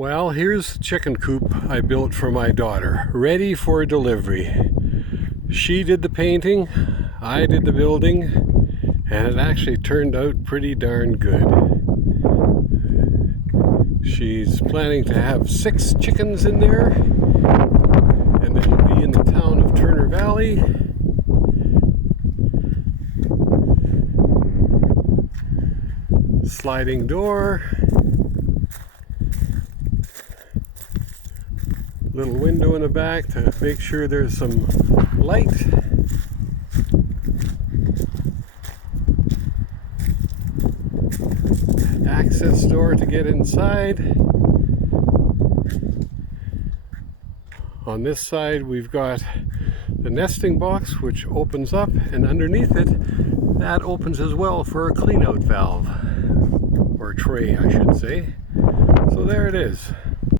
Well, here's the chicken coop I built for my daughter, ready for delivery. She did the painting, I did the building, and it actually turned out pretty darn good. She's planning to have 6 chickens in there, and it'll be in the town of Turner Valley. Sliding door. Little window in the back to make sure there's some light. Access door to get inside. On this side we've got the nesting box, which opens up, and underneath it that opens as well for a clean out valve, or tray I should say. So there it is.